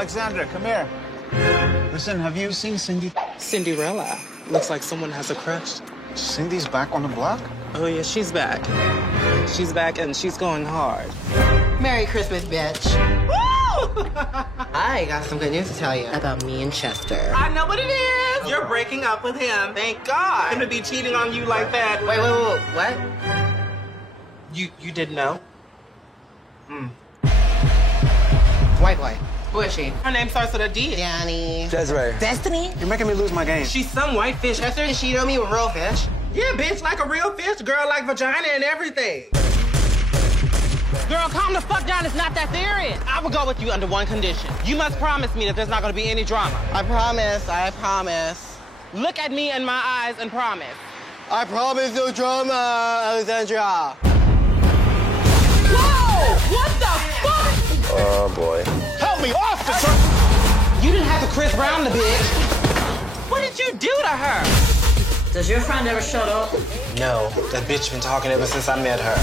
Alexandra, come here. Listen, have you seen Cindy? Cinderella. Looks like someone has a crush. Cindy's back on the block? Oh, yeah, she's back. She's back and she's going hard. Merry Christmas, bitch. Woo! I got some good news to tell you about me and Chester. I know what it is. You're breaking up with him. Thank God. Him to be cheating on you like that. Wait, what? You didn't know? White boy. Who is she? Her name starts with a D. Danny. Desiree. Destiny? You're making me lose my game. She's some white fish. Chester, did she know me with real fish? Yeah, bitch, like a real fish. Girl, like vagina and everything. Girl, calm the fuck down. It's not that serious. I will go with you under one condition. You must promise me that there's not going to be any drama. I promise. Look at me in my eyes and promise. I promise no drama, Alexandra. Whoa! What the fuck? Oh, boy. Help me, officer! You didn't have to Chris Brown the bitch. What did you do to her? Does your friend ever shut up? No, that bitch been talking ever since I met her.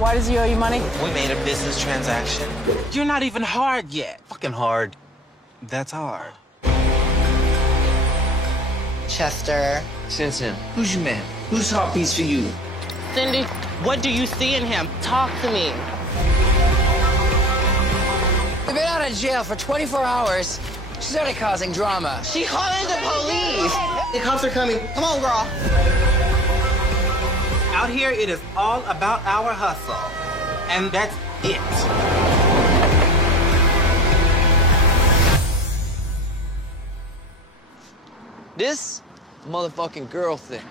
Why does he owe you money? We made a business transaction. You're not even hard yet. Fucking hard. That's hard. Chester. Since who's your man? Who's hot piece for you? Cindy, what do you see in him? Talk to me. We've been out of jail for 24 hours. She started causing drama. She called the police. The cops are coming. Come on, girl. Out here, it is all about our hustle. And that's it. This motherfucking girl thing.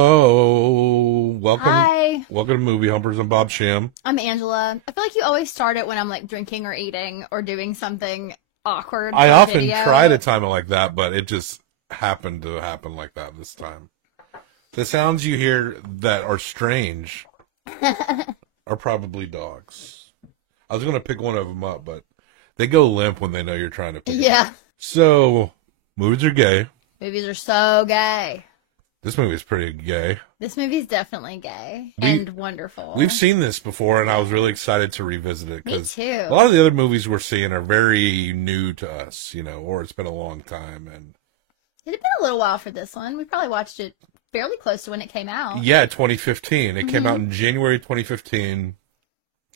Hello, welcome. Hi. Welcome to Movie Humpers. I'm Bob Sham. I'm Angela. I feel like you always start it when I'm like drinking or eating or doing something awkward. I for a often video. try to time it like that, but it just happened to happen like that this time. The sounds you hear that are strange are probably dogs. I was going to pick one of them up, but they go limp when they know you're trying to pick them up. Yeah. So, movies are gay. Movies are so gay. This movie is pretty gay. This movie's definitely gay and wonderful. We've seen this before, and I was really excited to revisit it. Me Because too. a lot of the other movies we're seeing are very new to us, you know, or it's been a long time. And It had been a little while for this one. We probably watched it fairly close to when it came out. yeah, 2015. It came out Mm-hmm. in January 2015,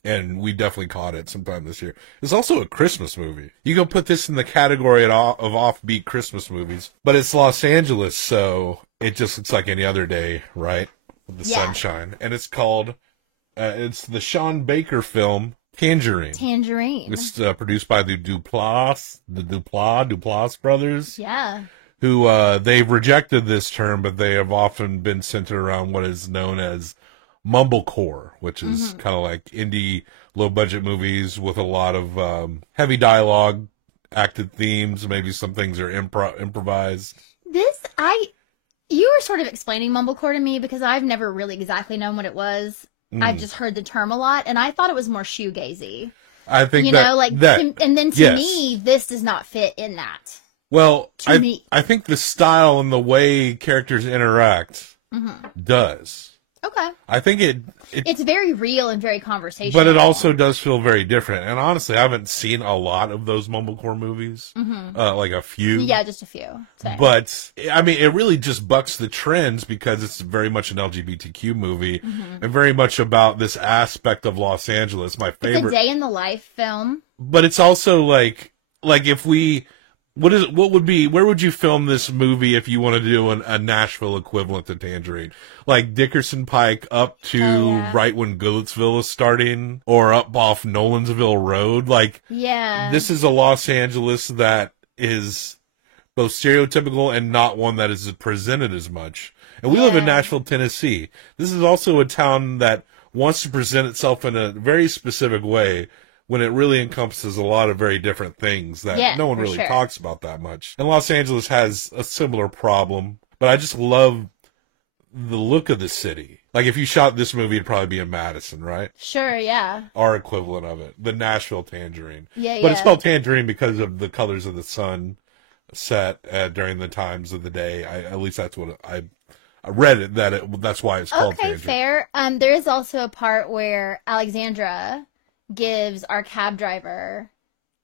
and we definitely caught it sometime this year. It's also a Christmas movie. You can put this in the category of offbeat Christmas movies, but it's Los Angeles, so it just looks like any other day, right? With the Yeah. sunshine. And it's called, it's the Sean Baker film, Tangerine. Tangerine. It's produced by the Duplass brothers, Yeah. who they've rejected this term, but they have often been centered around what is known as mumblecore, which is kind of like indie, low-budget movies with a lot of heavy dialogue, acted themes. Maybe some things are improvised. You were sort of explaining mumblecore to me because I've never really exactly known what it was. I've just heard the term a lot, and I thought it was more shoegazy. I think And then to yes. me, this does not fit in that. Well, me. I think the style and the way characters interact does. Okay. I think It's very real and very conversational. but it also does feel very different. And honestly, I haven't seen a lot of those mumblecore movies, like a few. Yeah, just a few. Same. But, I mean, it really just bucks the trends because it's very much an LGBTQ movie and very much about this aspect of Los Angeles, my It's favorite. a day in the life film. But it's also like if we, where would you film this movie if you want to do a Nashville equivalent to Tangerine? Like Dickerson Pike up to yeah. right when Goodlettsville is starting, or up off Nolensville Road. Like, Yeah. this is a Los Angeles that is both stereotypical and not one that is presented as much. And we live in Yeah. Nashville, Tennessee. This is also a town that wants to present itself in a very specific way, when it really encompasses a lot of very different things that no one for really sure. talks about that much. And Los Angeles has a similar problem, but I just love the look of the city. Like, if you shot this movie, it'd probably be in Madison, right? Sure, yeah. Our equivalent of it, the Nashville Tangerine. Yeah, But it's yeah. called Tangerine because of the colors of the sun set during the times of the day. At least that's what read it that's why it's called Okay, Tangerine. fair. There is also a part where Alexandra gives our cab driver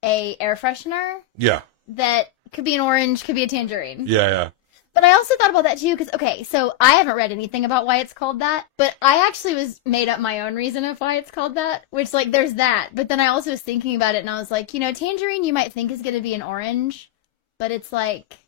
a air freshener Yeah. that could be an orange, could be a tangerine. Yeah. But I also thought about that too, because, okay, so I haven't read anything about why it's called that, but I actually was made up my own reason of why it's called that, which, like, there's that. But then I also was thinking about it, and I was like, tangerine you might think is going to be an orange, but it's, like,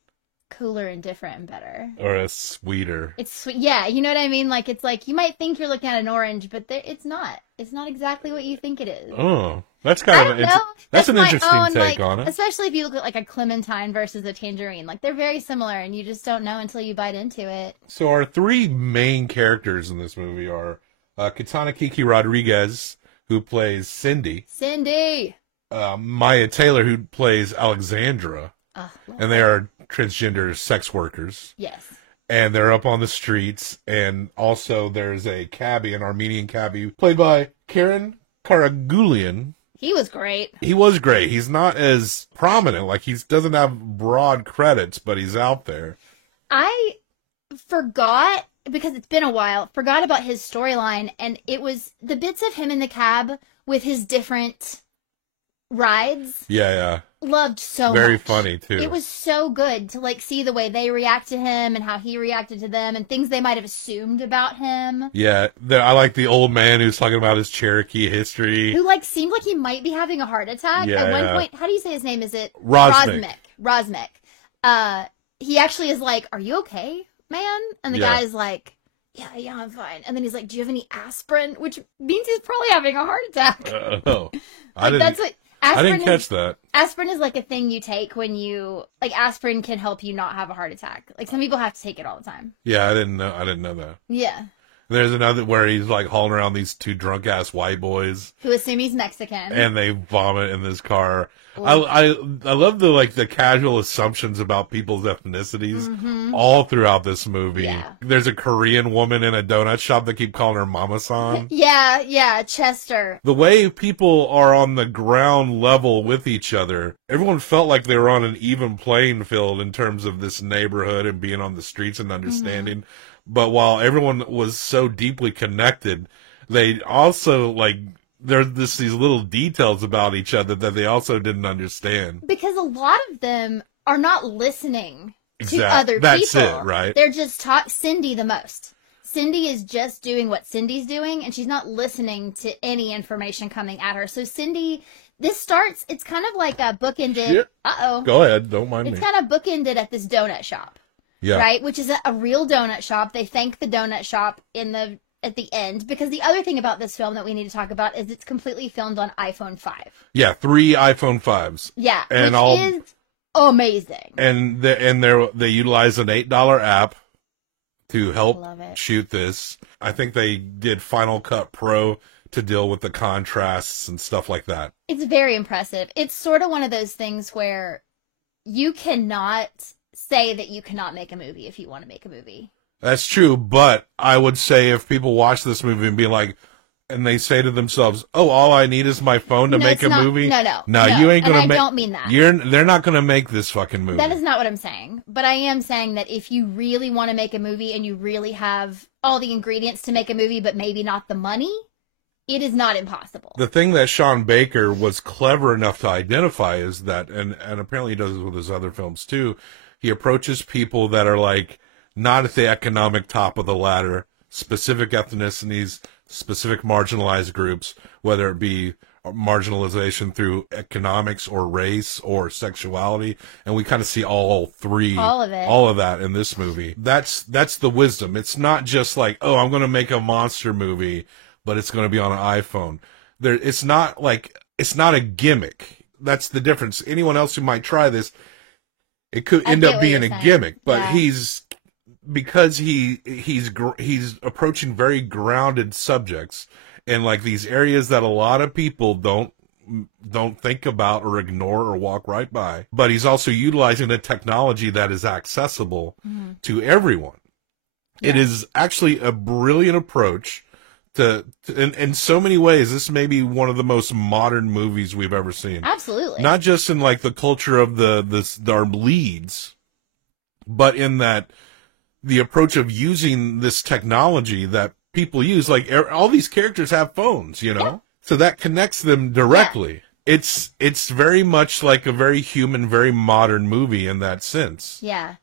cooler and different and better. Or a sweeter. It's sweet. Yeah, you know what I mean? Like, it's like, you might think you're looking at an orange, but it's not. It's not exactly what you think it is. Oh, that's I kind don't of know. that's an my interesting own, take like, on it. Especially if you look at like a clementine versus a tangerine. Like, they're very similar, and you just don't know until you bite into it. So our three main characters in this movie are Katana Kiki Rodriguez, who plays Cindy, Cindy! Maya Taylor, who plays Alexandra, Love and they are transgender sex workers. Yes. And they're up on the streets, and also there's a cabbie, an Armenian cabbie, played by Karen Karagulian. He was great. He was great. He's not as prominent, like he doesn't have broad credits, but he's out there. I forgot, because it's been a while, forgot about his storyline, and it was the bits of him in the cab with his different rides. Yeah. Loved so Very much. funny, too. It was so good to, like, see the way they react to him and how he reacted to them and things they might have assumed about him. Yeah, I like the old man who's talking about his Cherokee history. Who, like, seemed like he might be having a heart attack. Yeah, At one yeah. point, how do you say his name? Is it Rosmic. Rosmic. He actually is like, "Are you okay, man?" And the Yeah. guy's like, yeah, I'm fine. And then he's like, "Do you have any aspirin?" Which means he's probably having a heart attack. I didn't. That's what I aspirin didn't catch that. Aspirin is like a thing you take when you, like, aspirin can help you not have a heart attack. Like, some people have to take it all the time. Yeah, I didn't know that. Yeah. There's another where he's like hauling around these two drunk ass white boys, Who assume he's Mexican. and they vomit in this car. I love the casual assumptions about people's ethnicities all throughout this movie. Yeah. There's a Korean woman in a donut shop that keep calling her Mama-san. Yeah, Chester. The way people are on the ground level with each other, everyone felt like they were on an even playing field in terms of this neighborhood and being on the streets and understanding. But while everyone was so deeply connected, they also, like, there's these little details about each other that they also didn't understand. Because a lot of them are not listening to Exact- other that's people. it, right? They're just Cindy the most. Cindy is just doing what Cindy's doing, and she's not listening to any information coming at her. So Cindy, it's kind of like a bookended. Shit. Uh-oh. Go ahead, don't mind It's me. kind of bookended at this donut shop. Yeah. Right? Which is a real donut shop. They thank the donut shop at the end, because the other thing about this film that we need to talk about is it's completely filmed on iPhone 5. Yeah, 3 iPhone 5s. Yeah, And which is amazing. And they utilize an $8 app to help Love it. shoot this. I think they did Final Cut Pro to deal with the contrasts and stuff like that. It's very impressive. It's sort of one of those things where you cannot say that you cannot make a movie if you want to make a movie. That's true, but I would say if people watch this movie and be like, and they say to themselves, "Oh, all I need is my phone to No, make it's a not- movie." no, you ain't and gonna I make. don't mean that. They're not gonna make this fucking movie. That is not what I'm saying. But I am saying that if you really want to make a movie and you really have all the ingredients to make a movie, but maybe not the money, it is not impossible. The thing that Sean Baker was clever enough to identify is that, and apparently he does this with his other films too, he approaches people that are like not at the economic top of the ladder, specific ethnicities, specific marginalized groups, whether it be marginalization through economics or race or sexuality, and we kind of see all three, All of it. all of that in this movie. That's the wisdom. It's not just like, oh, I'm going to make a monster movie, but it's going to be on an iPhone. It's not a gimmick. That's the difference. Anyone else who might try this, it could I end get up what being you're a saying. gimmick, but Yeah. because he's approaching very grounded subjects in like these areas that a lot of people don't think about or ignore or walk right by. But he's also utilizing a technology that is accessible to everyone. It is actually a brilliant approach in so many ways. This may be one of the most modern movies we've ever seen. Absolutely. Not just in like the culture of our leads, but in that the approach of using this technology that people use. Like all these characters have phones, you know, Yeah. so that connects them directly. It's very much like a very human, very modern movie in that sense. Yeah.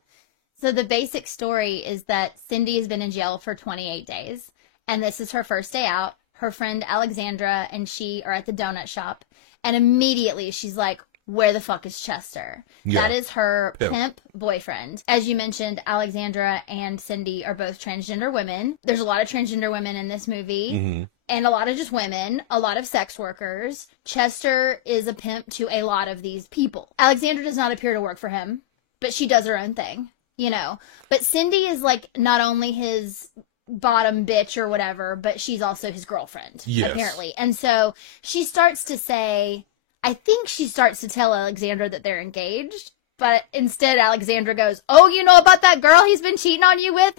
So the basic story is that Cindy has been in jail for 28 days, and this is her first day out. Her friend Alexandra and she are at the donut shop, and immediately she's like, where the fuck is Chester? Yeah. That is her Pimp. pimp boyfriend. As you mentioned, Alexandra and Cindy are both transgender women. There's a lot of transgender women in this movie. Mm-hmm. And a lot of just women, a lot of sex workers. Chester is a pimp to a lot of these people. Alexandra does not appear to work for him, but she does her own thing, you know. But Cindy is like not only his bottom bitch or whatever, but she's also his girlfriend, Yes. apparently. And so she starts to say, I think she starts to tell Alexandra that they're engaged, but instead Alexandra goes, oh, you know about that girl he's been cheating on you with?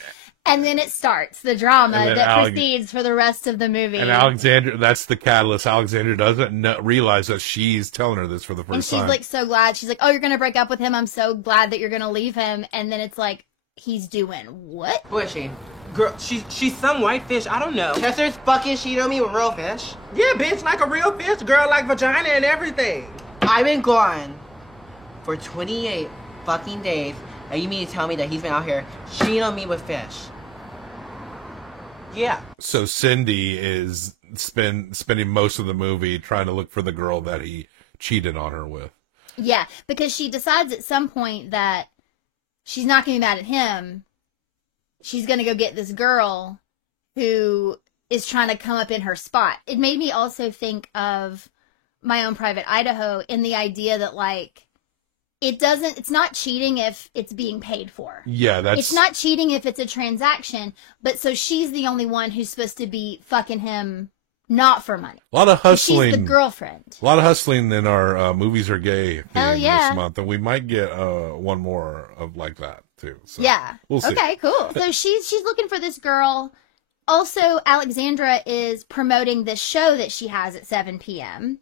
And then it starts the drama And then that proceeds for the rest of the movie. And Alexandra, that's the catalyst. Alexandra doesn't realize that she's telling her this for the And first she's time. like so glad. She's like, oh, you're going to break up with him. I'm so glad that you're going to leave him. And then it's like, he's doing what? Who is she? Girl, she's some white fish. I don't know. Chester's fucking shit on me with real fish. Yeah, bitch, like a real fish. Girl, like vagina and everything. I've been gone for 28 fucking days, and you mean to tell me that he's been out here cheating on me with fish? Yeah. So Cindy is spending most of the movie trying to look for the girl that he cheated on her with. Yeah, because she decides at some point that she's not going to be mad at him. She's going to go get this girl who is trying to come up in her spot. It made me also think of My Own Private Idaho in the idea that, like, it's not cheating if it's being paid for. Yeah, It's not cheating if it's a transaction, but so she's the only one who's supposed to be fucking him not for money. a lot of hustling. She's the girlfriend. A lot of hustling in our movies are gay Hell theme yeah. this month, and we might get one more of like that too. So Yeah. we'll see. Okay, cool. So she's looking for this girl. Also, Alexandra is promoting this show that she has at 7 p.m.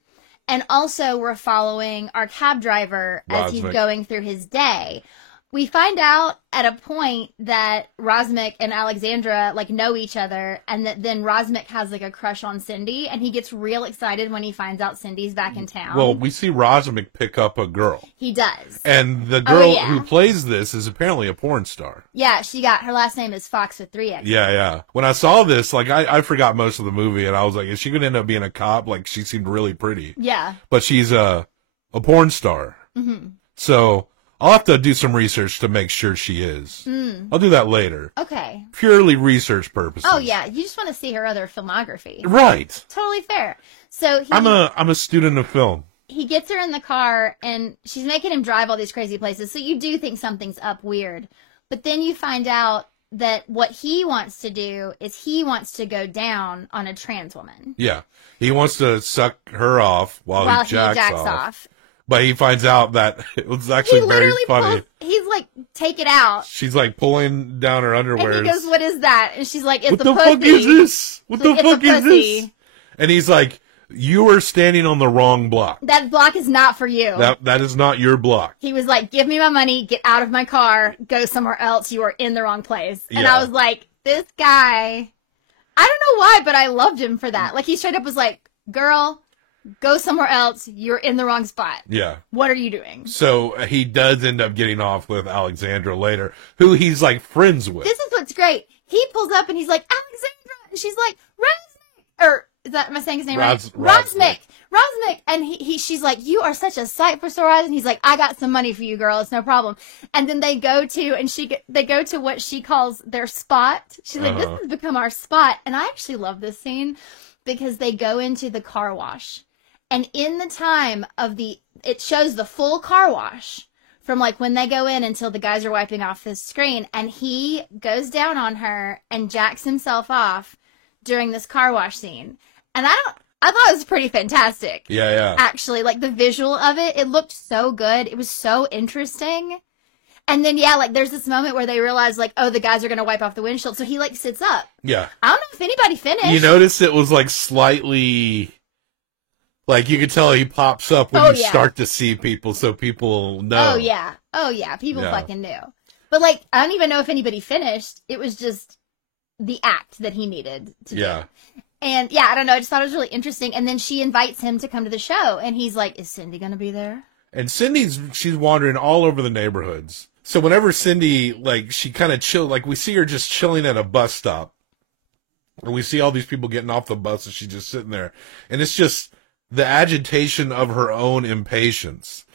And also, we're following our cab driver as he's Rosmic. going through his day. We find out at a point that Rosmic and Alexandra like know each other, and that then Rosmic has like a crush on Cindy, and he gets real excited when he finds out Cindy's back in town. Well, we see Rosmic pick up a girl, he does. and the girl yeah. who plays this is apparently a porn star. Yeah, her last name is Fox with 3 X. Yeah, yeah. When I saw this, like I forgot most of the movie, and I was like, is she going to end up being a cop? Like she seemed really pretty, Yeah. but she's a porn star. Mm-hmm. So I'll have to do some research to make sure she is. I'll do that later. Okay. Purely research purposes. Oh yeah, you just want to see her other filmography. Right. Totally fair. So I'm a student of film. he gets her in the car and she's making him drive all these crazy places. So you do think something's up weird. But then you find out that what he wants to do is he wants to go down on a trans woman Yeah. He wants to suck her off while he jacks off. But he finds out that it was He actually very literally funny. he's like, take it out. She's like pulling down her underwear. And he goes, what is that? And she's like, it's What a the pussy. fuck is this? What She's the like, "It's fuck a is this? pussy." And he's like, you are standing on the wrong block. That block is not for you. That is not your block. He was like, give me my money, get out of my car, go somewhere else. You are in the wrong place. And Yeah. I was like, this guy, I don't know why, but I loved him for that. Like, he straight up was like, girl, go somewhere else. You're in the wrong spot. Yeah. What are you doing? So he does end up getting off with Alexandra later, who he's like friends with. This is what's great. He pulls up and he's like, Alexandra. And she's like, Rosmic. Or, am I saying his name right? Rosmic. Rosmic. And she's like, you are such a sight for sore eyes. And he's like, I got some money for you, girl. It's no problem. And then they go to what she calls their spot. She's like, this has become our spot. And I actually love this scene because they go into the car wash. And in the time of it shows the full car wash from like when they go in until the guys are wiping off the screen. And he goes down on her and jacks himself off during this car wash scene. And I thought it was pretty fantastic. Yeah, yeah. Actually, like the visual of it looked so good. It was so interesting. And then, yeah, like there's this moment where they realize like, oh, the guys are going to wipe off the windshield. So he like sits up. Yeah. I don't know if anybody finished. You notice it was like slightly, like you could tell he pops up when Oh, you yeah. start to see people, so people know. Oh, yeah. People Yeah. fucking knew. But, like, I don't even know if anybody finished. It was just the act that he needed to do. And, yeah, I don't know. I just thought it was really interesting. And then she invites him to come to the show. And he's like, is Cindy going to be there? And she's wandering all over the neighborhoods. So whenever Cindy, like, she kind of like, we see her just chilling at a bus stop. And we see all these people getting off the bus and she's just sitting there. And it's just the agitation of her own impatience.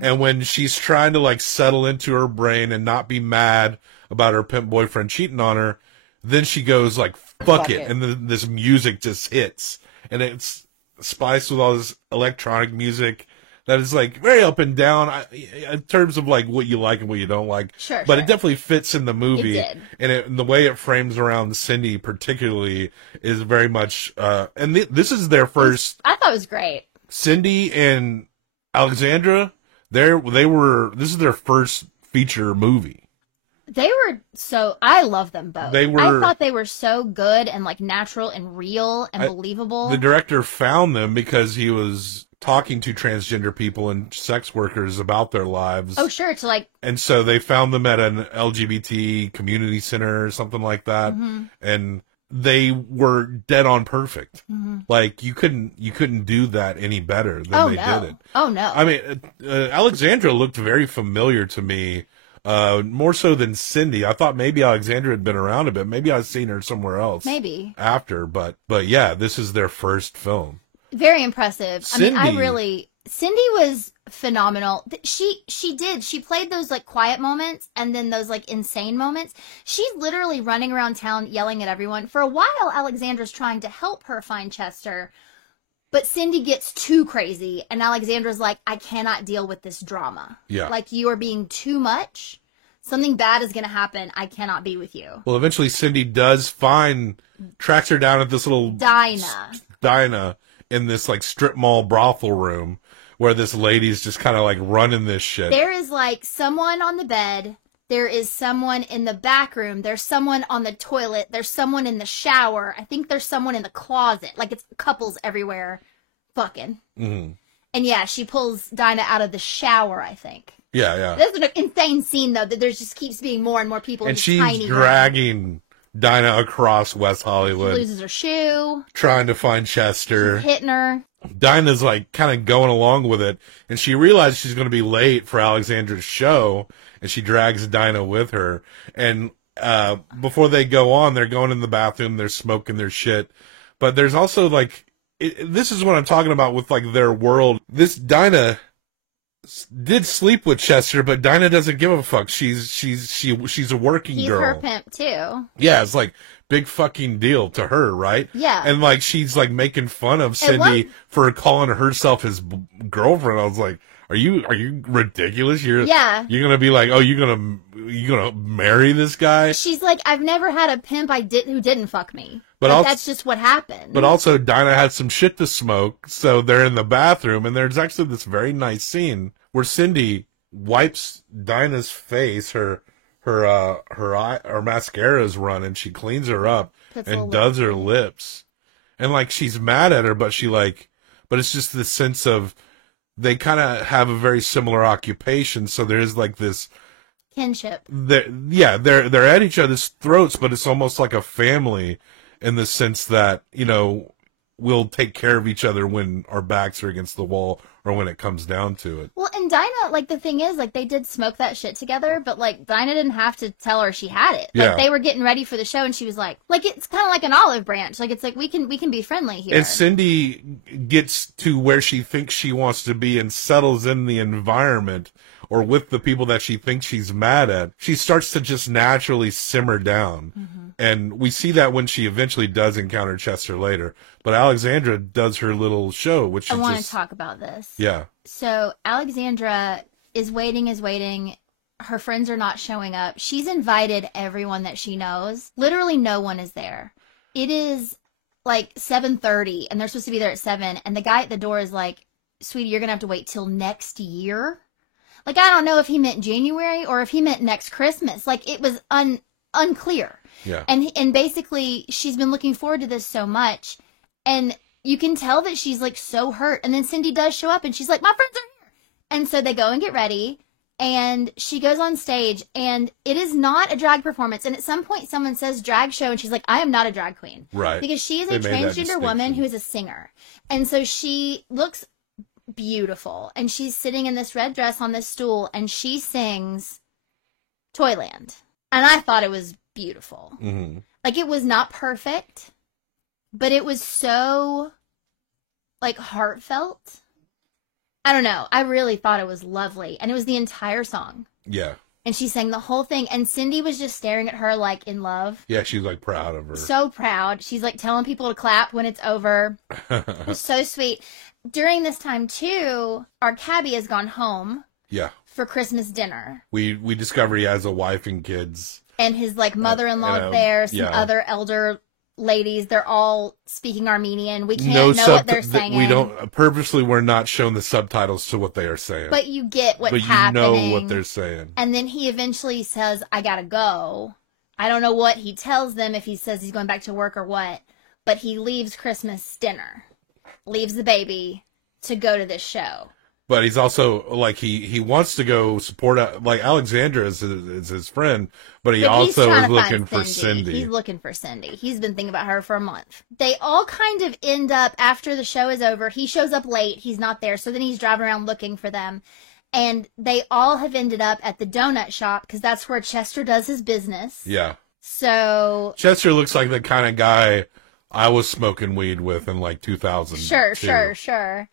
And when she's trying to, like, settle into her brain and not be mad about her pimp boyfriend cheating on her, then she goes, like, fuck it. And then this music just hits. And it's spiced with all this electronic music that is, like, very up and down in terms of, like, what you like and what you don't like. But it definitely fits in the movie. It did. And the way it frames around Cindy particularly is very much, and this is their first. I thought it was great. Cindy and Alexandra, this is their first feature movie. I love them both. I thought they were so good and, like, natural and real and believable. The director found them because he was talking to transgender people and sex workers about their lives. Oh, sure. And so they found them at an LGBT community center or something like that. And they were dead on perfect. Like, you couldn't do that any better than they did it. Oh, no. I mean, Alexandra looked very familiar to me. More so than Cindy. I thought maybe Alexandra had been around a bit. Maybe I've seen her somewhere else. Maybe. After, but yeah, this is their first film. Very impressive. Cindy. I mean, Cindy was phenomenal. She played those, like, quiet moments and then those, like, insane moments. She's literally running around town yelling at everyone. For a while, Alexandra's trying to help her find Chester, but Cindy gets too crazy, and Alexandra's like, I cannot deal with this drama. Yeah. Like, you are being too much. Something bad is going to happen. I cannot be with you. Well, eventually Cindy tracks her down at this little Dinah in this, like, strip mall brothel room where this lady's just kind of, like, running this shit. There is, like, someone on the bed. There is someone in the back room. There's someone on the toilet. There's someone in the shower. I think there's someone in the closet. Like, it's couples everywhere fucking. And, yeah, she pulls Dinah out of the shower, I think. Yeah. That's an insane scene, though, that there just keeps being more and more people in this tiny room. And she's dragging Dinah across West Hollywood. She loses her shoe. Trying to find Chester. She's hitting her. Dinah's, like, kind of going along with it. And she realizes she's going to be late for Alexandra's show. And she drags Dinah with her. And before they go on, they're going in the bathroom. They're smoking their shit. But there's also, like, this is what I'm talking about with, like, their world. This Dinah did sleep with Chester, but Dinah doesn't give a fuck. She's a working girl. He's her pimp too. Yeah, it's like big fucking deal to her, right? Yeah. And, like, she's, like, making fun of Cindy for calling herself his girlfriend. I was like, are you ridiculous? You're gonna be like, oh, you gonna marry this guy? She's like, I've never had a pimp who didn't fuck me. But like, that's just what happened. But also, Dinah had some shit to smoke, so they're in the bathroom, and there's actually this very nice scene where Cindy wipes Dinah's face, her mascara's running, she cleans her up and does her lips, and, like, she's mad at her, but it's just this sense of they kind of have a very similar occupation, so there's, like, this kinship. They're at each other's throats, but it's almost like a family in the sense that, you know, we'll take care of each other when our backs are against the wall or when it comes down to it. Well, and Dinah, like, the thing is, like, they did smoke that shit together, but, like, Dinah didn't have to tell her she had it. Like, they were getting ready for the show, and she was like, it's kind of like an olive branch. Like, it's like, we can be friendly here. And Cindy gets to where she thinks she wants to be and settles in the environment or with the people that she thinks she's mad at. She starts to just naturally simmer down. And we see that when she eventually does encounter Chester later. But Alexandra does her little show, which I want to talk about this. Yeah. So Alexandra is waiting. Her friends are not showing up. She's invited everyone that she knows. Literally no one is there. It is like 7:30 and they're supposed to be there at 7. And the guy at the door is like, sweetie, you're going to have to wait till next year. Like, I don't know if he meant January or if he meant next Christmas. Like, it was unclear. Yeah. And basically, she's been looking forward to this so much. And you can tell that she's, like, so hurt. And then Cindy does show up, and she's like, my friends are here. And so they go and get ready. And she goes on stage, and it is not a drag performance. And at some point, someone says drag show, and she's like, I am not a drag queen. Right. Because she is They a made that transgender woman distinction. who is a singer. And so she looks beautiful. And she's sitting in this red dress on this stool, and she sings Toyland. And I thought it was beautiful. Mm-hmm. Like, it was not perfect, but it was so, like, heartfelt. I don't know. I really thought it was lovely. And it was the entire song. Yeah. And she sang the whole thing. And Cindy was just staring at her, like, in love. Yeah, she's like proud of her. So proud. She's, like, telling people to clap when it's over. It was so sweet. During this time, too, our cabbie has gone home Yeah. for Christmas dinner. We discover he has a wife and kids. And his, like, mother-in-law and, there, some yeah. other elder ladies. They're all speaking Armenian. We can't know what they're saying. We don't purposely. We're not shown the subtitles to what they are saying. But you get what's but you happening. know what they're saying. And then he eventually says, I gotta go. I don't know what he tells them, if he says he's going back to work or what. But he leaves Christmas dinner. Leaves the baby to go to this show. But he's also like he wants to go support like Alexandra is his friend, but he But he's also trying is to looking find for Cindy. He's looking for Cindy. He's been thinking about her for a month. They all kind of end up, after the show is over, he shows up late, he's not there, so then he's driving around looking for them. And they all have ended up at the donut shop, because that's where Chester does his business. Yeah. So... Chester looks like the kind of guy I was smoking weed with in like 2000. Sure.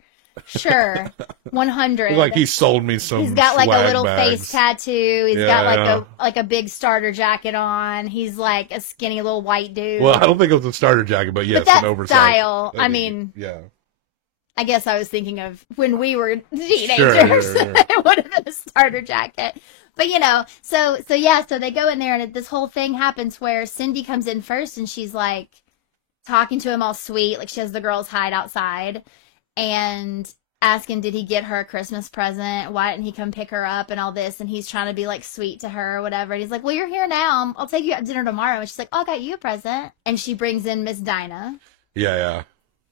100. Like he sold me some. He's got like a swag little bags. face tattoo. He's Yeah, got yeah. a big starter jacket on. He's like a skinny little white dude. Well, I don't think it was a starter jacket, but yes, but that an oversized. style, I mean, yeah. I guess I was thinking of when we were teenagers. Sure. It would have been a starter jacket. But so they go in there, and this whole thing happens where Cindy comes in first, and she's like talking to him all sweet, like she has the girls hide outside, and asking, did he get her a Christmas present? Why didn't he come pick her up and all this? And he's trying to be like sweet to her or whatever. And he's like, well, you're here now. I'll take you out to dinner tomorrow. And she's like, oh, I got you a present. And she brings in Miss Dinah, Yeah.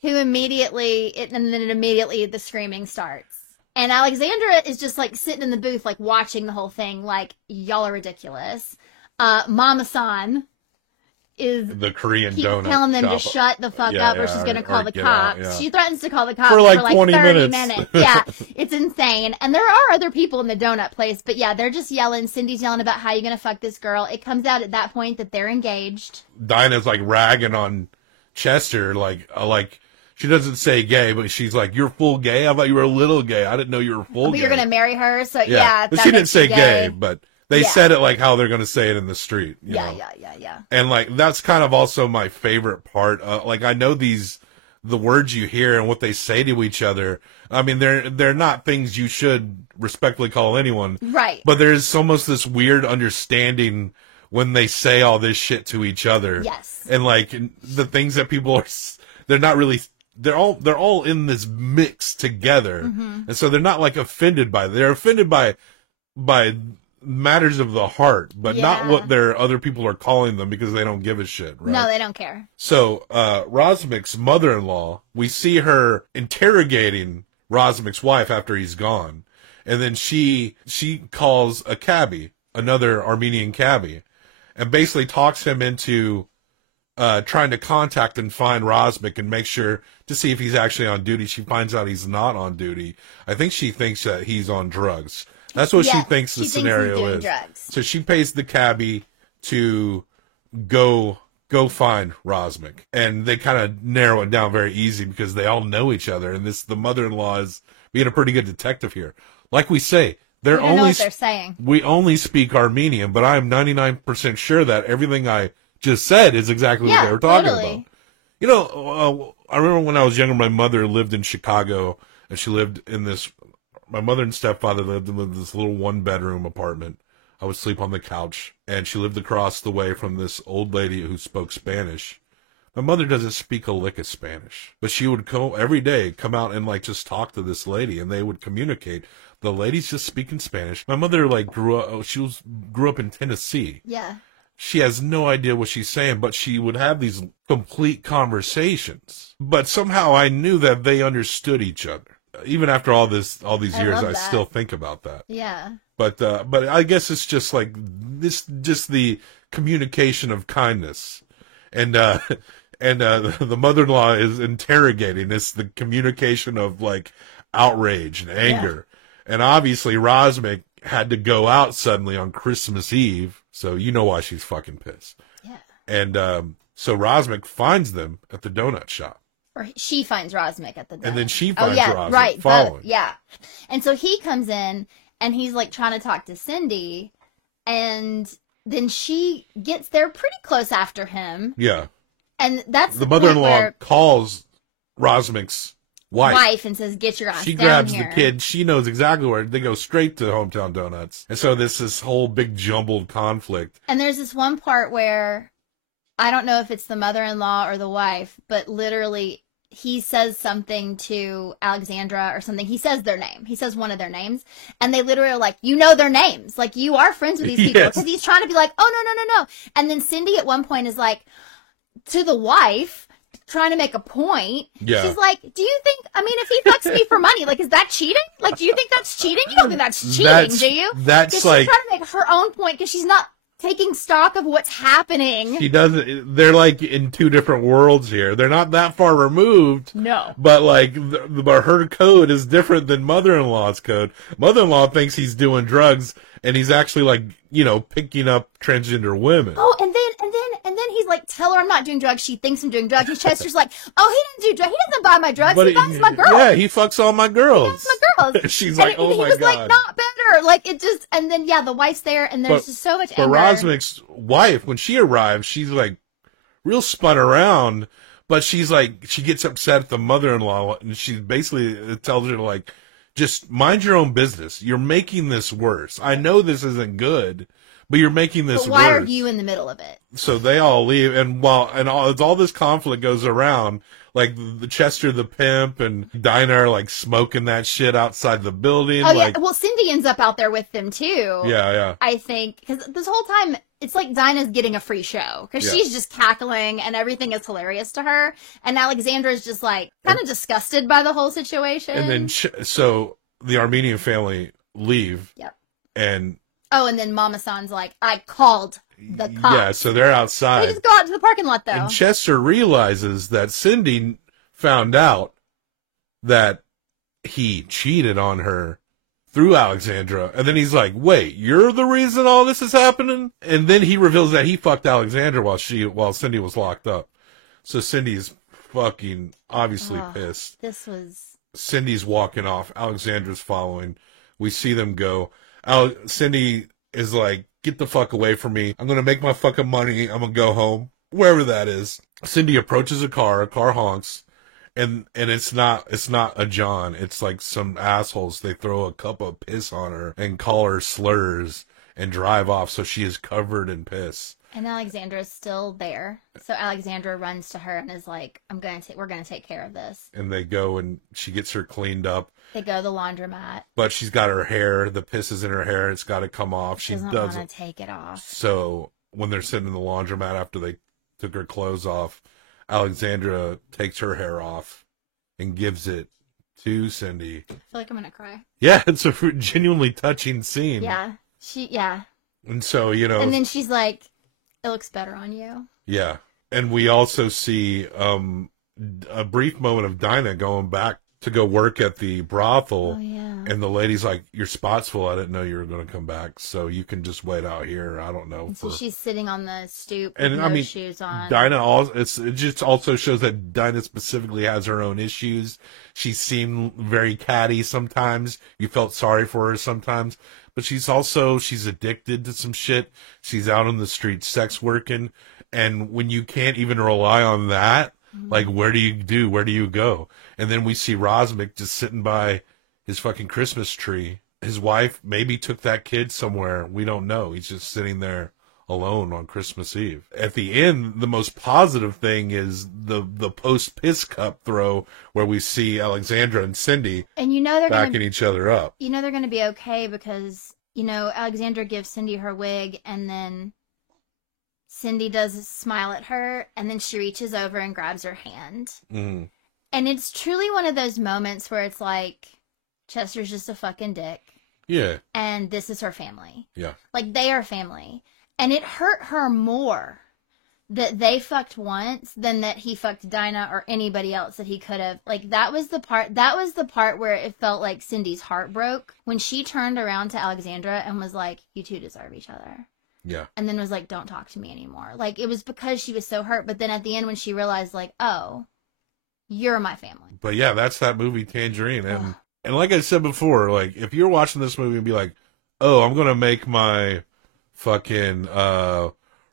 who immediately the screaming starts. And Alexandra is just like sitting in the booth, like watching the whole thing, like, y'all are ridiculous. Mama San is The Korean keep donut telling them shop. to shut the fuck Yeah, up, or she's gonna call or the get out, cops. yeah. She threatens to call the cops For, like, 30 20 minutes. Yeah, it's insane. And there are other people in the donut place, but yeah, they're just yelling. Cindy's yelling about how you gonna fuck this girl. It comes out at that point that they're engaged. Dinah's like ragging on Chester, like she doesn't say gay, but she's like, "You're full gay? I thought you were a little gay. I didn't know you were full But gay." you're gonna marry her, so yeah. but that she didn't makes say you gay, but they Yeah. said it like how they're gonna say it in the street. You know? Yeah. And like that's kind of also my favorite part. Like I know the words you hear and what they say to each other. I mean, they're not things you should respectfully call anyone. Right. But there's almost this weird understanding when they say all this shit to each other. Yes. And like the things that people are, they're not really. They're all in this mix together, and so they're not like offended by. They're offended by matters of the heart, but not Yeah. what their other people are calling them because they don't give a shit. Right? No, they don't care. So, Rosmic's mother-in-law, we see her interrogating Rosmic's wife after he's gone. And then she calls a cabbie, another Armenian cabbie, and basically talks him into, trying to contact and find Rosmic and make sure to see if he's actually on duty. She finds out he's not on duty. I think she thinks that he's on drugs. That's what she Yeah, thinks the she thinks he's scenario doing is. drugs. So she pays the cabbie to go find Rosmic, and they kind of narrow it down very easy because they all know each other, and the mother-in-law is being a pretty good detective here. Like we say, I don't know what they're saying. we only speak Armenian, but I am 99% sure that everything I just said is exactly what they were talking totally. about. You know, I remember when I was younger, my mother lived in Chicago, and she lived in my mother and stepfather lived in this little one-bedroom apartment. I would sleep on the couch, and she lived across the way from this old lady who spoke Spanish. My mother doesn't speak a lick of Spanish, but she would every day come out and like just talk to this lady, and they would communicate. The lady's just speaking Spanish. My mother like grew up in Tennessee. Yeah. She has no idea what she's saying, but she would have these complete conversations. But somehow I knew that they understood each other. even after all these I years, love I that. still think about that. Yeah. But I guess it's just like this, just the communication of kindness, and the mother-in-law is interrogating. It's the communication of like outrage and anger, and obviously Rosmic had to go out suddenly on Christmas Eve, so you know why she's fucking pissed. Yeah. And so Rosmic finds them at the donut shop. Or she finds Rosmic at the And then donut. she finds yeah, Rosmic right, following. both, yeah. And so he comes in and he's like trying to talk to Cindy, and then she gets there pretty close after him. Yeah. And that's The point mother-in-law where calls Rosmic's wife. and says, "Get your ass She down grabs here." the kid. She knows exactly where. They go straight to Hometown Donuts. And so this whole big jumbled conflict. And there's this one part where I don't know if it's the mother-in-law or the wife, but literally he says something to Alexandra or something. He says their name. He says one of their names. And they literally are like, you know their names. Like, you are friends with these people. Yes. Because he's trying to be like, oh, no. And then Cindy at one point is like, to the wife, trying to make a point. Yeah. She's like, do you think, I mean, if he fucks me for money, like, is that cheating? Like, do you think that's cheating? You don't think that's cheating, do you? That's 'Cause like, she's trying to make her own point because she's not taking stock of what's happening. she doesn't, they're like in two different worlds here. They're not that far removed. No. But like, but her code is different than mother-in-law's code. Mother-in-law thinks he's doing drugs, and he's actually like, you know, picking up transgender women. Oh, and then he's like, tell her I'm not doing drugs. She thinks I'm doing drugs. And Chester's like, oh, he didn't do drugs. He doesn't buy my drugs. He buys my girls. Yeah, he fucks all my girls. He buys my girls. She's And like, oh he my was God. like, not better. Like, it just, and then, yeah, the wife's there, and there's just so much But anger. Rosmic's wife, when she arrives, she's like real spun around, but she's like, she gets upset at the mother-in-law, and she basically tells her like, just mind your own business. You're making this worse. I know this isn't good, but you're making this But why worse. are you in the middle of it? So they all leave, and as all this conflict goes around, like the Chester the pimp and Dinah are like smoking that shit outside the building. Oh, like, yeah. Well, Cindy ends up out there with them, too. yeah. I think, because this whole time, it's like Dinah's getting a free show, because Yeah. she's just cackling, and everything is hilarious to her. And Alexandra's just like, kind of disgusted by the whole situation. And then, so the Armenian family leave. Yep. And Oh, and then Mama San's like, I called the cops. yeah, so they're They outside. just go out to the parking lot, though. And Chester realizes that Cindy found out that he cheated on her through Alexandra. And then he's like, wait, you're the reason all this is happening? And then he reveals that he fucked Alexandra while Cindy was locked up. So Cindy's fucking obviously pissed. This was... Cindy's walking off. Alexandra's following. We see them go. Cindy is like, get the fuck away from me. I'm going to make my fucking money. I'm going to go home. Wherever that is. Cindy approaches a car honks. And it's not a John. It's like some assholes. They throw a cup of piss on her and call her slurs and drive off. So she is covered in piss. And Alexandra's still there. So Alexandra runs to her and is like, we're going to take care of this. And they go and she gets her cleaned up. They go to the laundromat. But she's got her hair, the piss is in her hair, it's got to come off. She Doesn't want to take it off. So when they're sitting in the laundromat after they took her clothes off, Alexandra takes her hair off and gives it to Cindy. I feel like I'm going to cry. Yeah, it's a genuinely touching scene. Yeah. Yeah. And so, you know. And then she's like, it looks better on you. Yeah. And we also see a brief moment of Dinah going back to go work at the brothel. Oh, yeah. And the lady's like, your spot's full. I didn't know you were going to come back. So you can just wait out here. I don't know. And so she's sitting on the stoop with and no I mean, shoes on. Dinah also, it just also shows that Dinah specifically has her own issues. She seemed very catty sometimes. You felt sorry for her sometimes. But she's addicted to some shit. She's out on the street sex working. And when you can't even rely on that, like, where do you go? And then we see Rosmic just sitting by his fucking Christmas tree. His wife maybe took that kid somewhere. We don't know. He's just sitting there alone on Christmas Eve. At the end, the most positive thing is the post piss cup throw where we see Alexandra and Cindy and you know they're backing each other up. You know they're going to be okay because, you know, Alexandra gives Cindy her wig and then Cindy does smile at her and then she reaches over and grabs her hand. Mm. And it's truly one of those moments where it's like, Chester's just a fucking dick. Yeah. And this is her family. Yeah. Like, they are family. And it hurt her more that they fucked once than that he fucked Dinah or anybody else that he could have. Like, that was the part where it felt like Cindy's heart broke when she turned around to Alexandra and was like, you two deserve each other. Yeah. And then was like, don't talk to me anymore. Like, it was because she was so hurt. But then at the end when she realized, like, oh, you're my family. But yeah, that's that movie Tangerine. And like I said before, like, if you're watching this movie and be like, oh, I'm going to make my fucking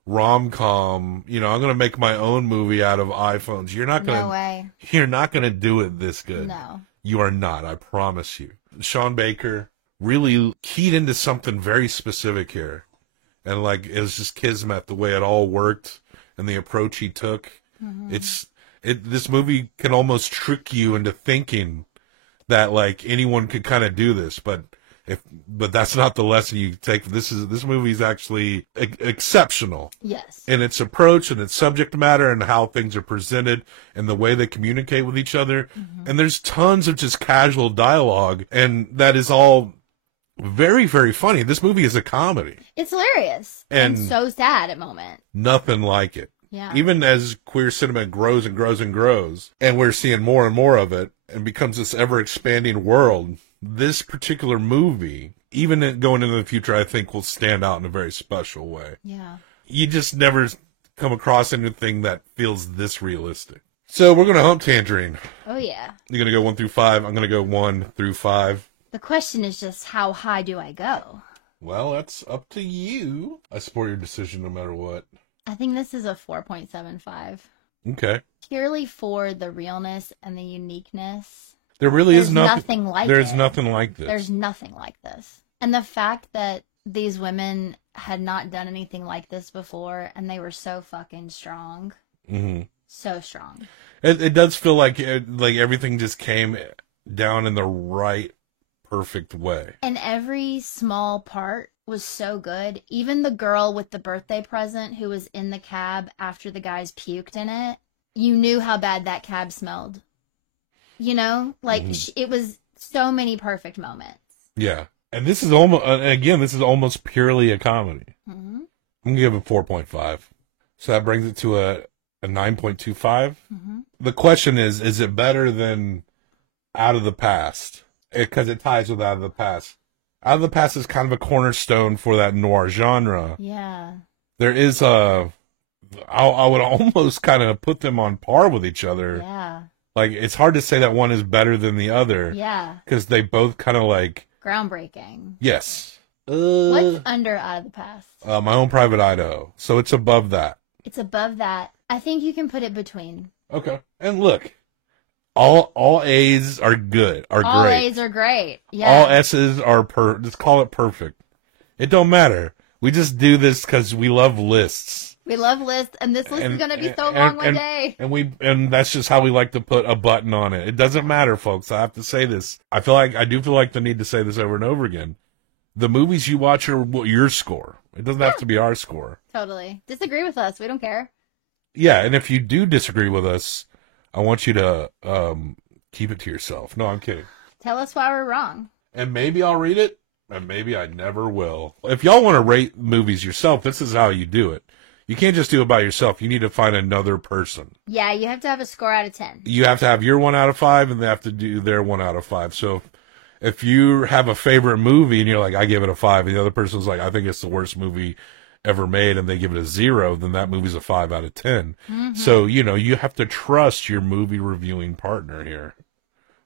rom-com, you know, I'm going to make my own movie out of iPhones. You're not going to. No way. You're not going to do it this good. No. You are not, I promise you. Sean Baker really keyed into something very specific here. And like, it was just kismet, the way it all worked and the approach he took. This movie can almost trick you into thinking that like anyone could kind of do this, but that's not the lesson you take. This movie is actually exceptional. Yes. In its approach and its subject matter and how things are presented and the way they communicate with each other. And there's tons of just casual dialogue, and that is all very, very funny. This movie is a comedy. It's hilarious. And so sad at moments. Nothing like it. Yeah. Even as queer cinema grows and grows and grows, and we're seeing more and more of it, and becomes this ever-expanding world, this particular movie, even going into the future, I think will stand out in a very special way. Yeah. You just never come across anything that feels this realistic. So we're going to hump Tangerine. Oh, yeah. You're going to go 1 through 5. I'm going to go 1 through 5. The question is just, how high do I go? Well, that's up to you. I support your decision no matter what. I think this is a 4.75. Okay. Purely for the realness and the uniqueness. There really is nothing like There's it. nothing like this. There's nothing like this. And the fact that these women had not done anything like this before, and they were so fucking strong. Mm-hmm. So strong. It does feel like everything just came down in the right, perfect way. And every small part was so good. Even the girl with the birthday present who was in the cab after the guys puked in it, you knew how bad that cab smelled. You know? Like, it was so many perfect moments. Yeah. And this is almost purely a comedy. Mm-hmm. I'm going to give it 4.5. So that brings it to a 9.25. Mm-hmm. The question is it better than Out of the Past? Because it ties with Out of the Past. Out of the Past is kind of a cornerstone for that noir genre. Yeah. There is I would almost kind of put them on par with each other. Yeah. Like, it's hard to say that one is better than the other. Yeah. Because they both kind of like... Groundbreaking. Yes. What's under Out of the Past? My Own Private Idaho. So it's above that. It's above that. I think you can put it between. Okay. And look, all A's are good, are all great. All A's are great. Yeah. All S's are just call it perfect. It don't matter. We just do this because we love lists. We love lists, and this list is going to be so long one day. And that's just how we like to put a button on it. It doesn't matter, folks. I have to say this. I do feel like the need to say this over and over again. The movies you watch are your score. It doesn't have to be our score. Totally. Disagree with us. We don't care. Yeah, and if you do disagree with us, I want you to keep it to yourself. No, I'm kidding. Tell us why we're wrong. And maybe I'll read it, and maybe I never will. If y'all want to rate movies yourself, this is how you do it. You can't just do it by yourself. You need to find another person. Yeah, you have to have a score out of 10. You have to have your 1 out of 5, and they have to do their 1 out of 5. So if you have a favorite movie and you're like, I give it a 5, and the other person's like, I think it's the worst movie ever made, and they give it a 0, then that movie's a 5 out of 10. Mm-hmm. So, you have to trust your movie reviewing partner here.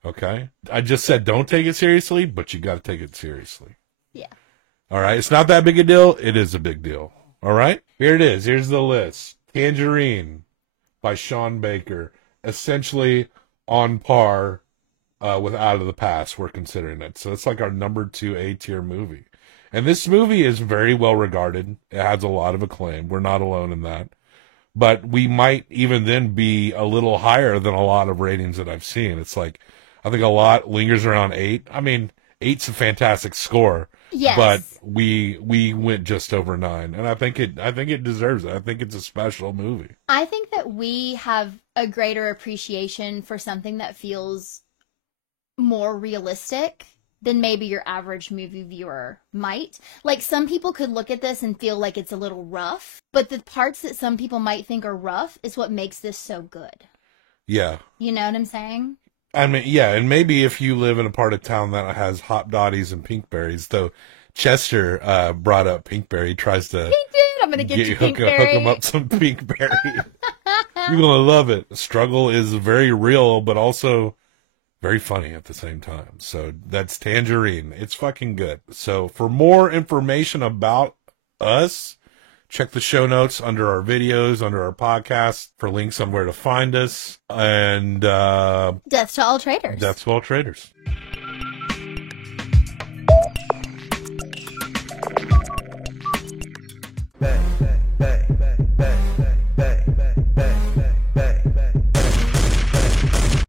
Okay? I just said don't take it seriously, but you got to take it seriously. Yeah. All right? It's not that big a deal. It is a big deal. All right? Here it is. Here's the list. Tangerine by Sean Baker. Essentially on par with Out of the Past, we're considering it. So it's like our number 2 A-tier movie. And this movie is very well regarded. It has a lot of acclaim. We're not alone in that. But we might even then be a little higher than a lot of ratings that I've seen. It's like, I think a lot lingers around 8. I mean, 8's a fantastic score. Yes. But we went just over 9, and I think it deserves it. I think it's a special movie. I think that we have a greater appreciation for something that feels more realistic than maybe your average movie viewer might. Like, some people could look at this and feel like it's a little rough, but the parts that some people might think are rough is what makes this so good. Yeah. You know what I'm saying? I mean, yeah, and maybe if you live in a part of town that has hop dotties and pinkberries, though Chester brought up pinkberry, tries to Pinkberry, I'm gonna get you hook pinkberry. him up some pinkberry. You're gonna love it. Struggle is very real, but also very funny at the same time. So that's Tangerine. It's fucking good. So for more information about us, check the show notes under our videos, under our podcast, for links on where to find us. And Death to all traitors. Death to all traitors.